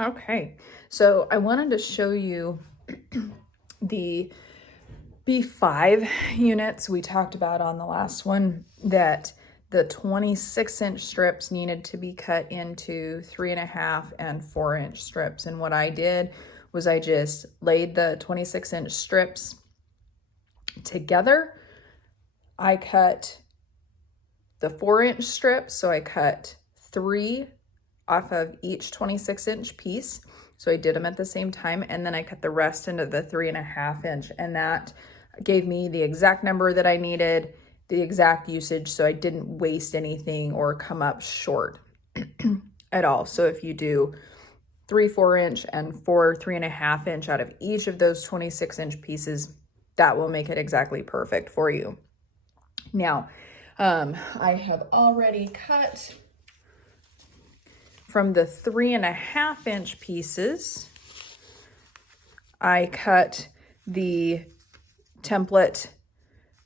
Okay, so I wanted to show you the B5 units we talked about on the last one, that the 26-inch strips needed to be cut into 3.5 and 4-inch strips. And what I did was I just laid the 26-inch strips together. I cut the 4-inch strips, so I cut 3 off of each 26-inch piece. So I did them at the same time, and then I cut the rest into the 3.5-inch, and that gave me the exact number that I needed, the exact usage, so I didn't waste anything or come up short at all. So if you do 3 4-inch and 4 3.5-inch out of each of those 26-inch pieces, that will make it exactly perfect for you. Now, I have already cut from the 3.5-inch pieces. I cut the template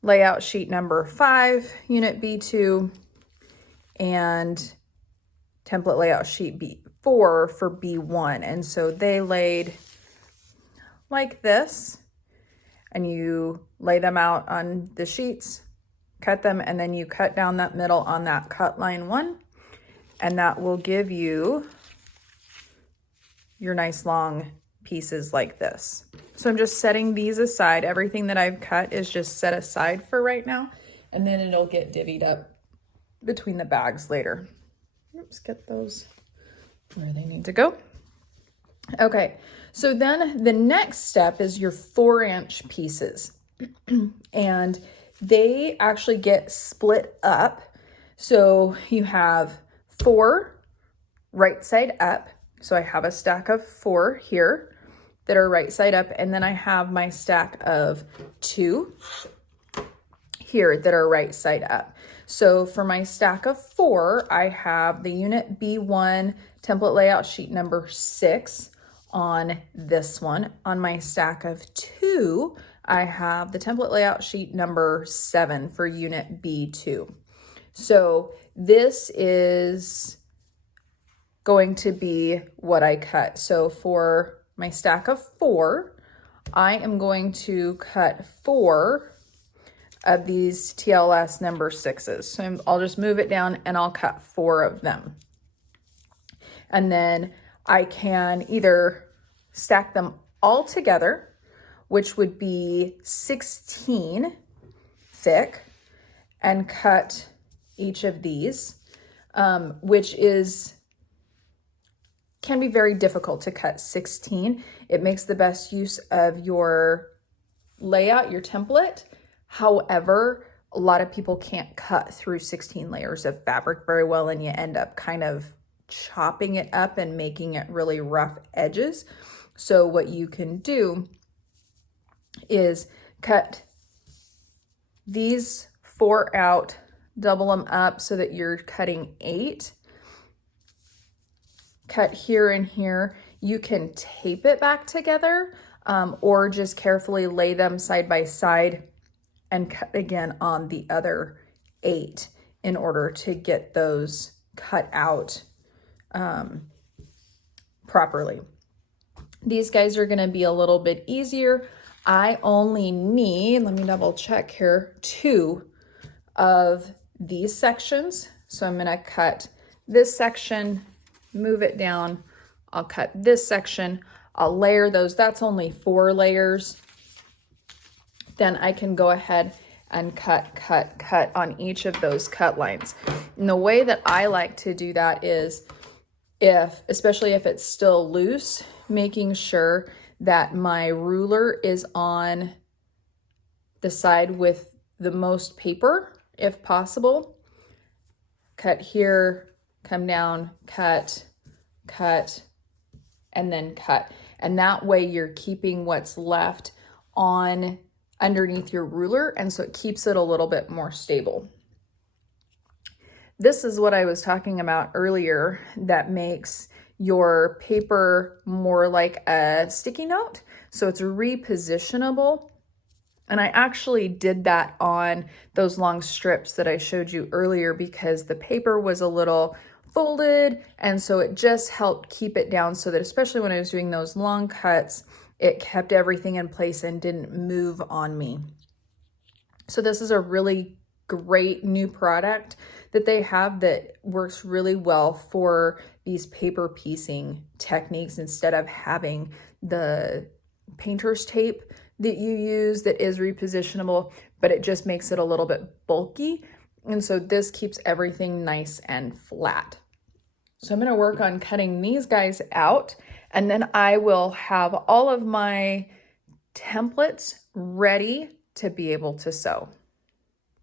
layout sheet number 5, unit B2, and template layout sheet B4 for B1. And so they laid like this, and you lay them out on the sheets, cut them, and then you cut down that middle on that cut line 1, and that will give you your nice long pieces like this. So I'm just setting these aside. Everything that I've cut is just set aside for right now, and then it'll get divvied up between the bags later. Oops, get those where they need to go. Okay, so then the next step is your 4-inch pieces. And they actually get split up. So you have 4 right side up. So I have a stack of 4 here that are right side up, and then I have my stack of 2 here that are right side up. So for my stack of 4, I have the unit B1 template layout sheet number 6 on this one. On my stack of 2, I have the template layout sheet number 7 for unit B2. So this is going to be what I cut. So for my stack of 4, I am going to cut 4 of these TLS number 6s. So I'll just move it down and I'll cut 4 of them. And then I can either stack them all together, which would be 16 thick, and cut each of these, which can be very difficult to cut 16. It makes the best use of your layout, your template. However, a lot of people can't cut through 16 layers of fabric very well, and you end up kind of chopping it up and making it really rough edges. So what you can do is cut these 4 out, double them up so that you're cutting 8. Cut here and here. You can tape it back together, or just carefully lay them side by side and cut again on the other 8 in order to get those cut out properly. These guys are going to be a little bit easier. I only need, let me double check here, 2 of these sections. So I'm going to cut this section, move it down. I'll cut this section. I'll layer those. That's only 4 layers. Then I can go ahead and cut on each of those cut lines. And the way that I like to do that is, especially if it's still loose, making sure that my ruler is on the side with the most paper, if possible. Cut here, come down, cut, and then cut. And that way you're keeping what's left on underneath your ruler, and so it keeps it a little bit more stable. This is what I was talking about earlier that makes your paper more like a sticky note. So it's repositionable. And I actually did that on those long strips that I showed you earlier because the paper was a little folded, and so it just helped keep it down so that especially when I was doing those long cuts, it kept everything in place and didn't move on me. So this is a really great new product that they have that works really well for these paper piecing techniques instead of having the painter's tape that you use that is repositionable, but it just makes it a little bit bulky. And so this keeps everything nice and flat. So I'm going to work on cutting these guys out, and then I will have all of my templates ready to be able to sew.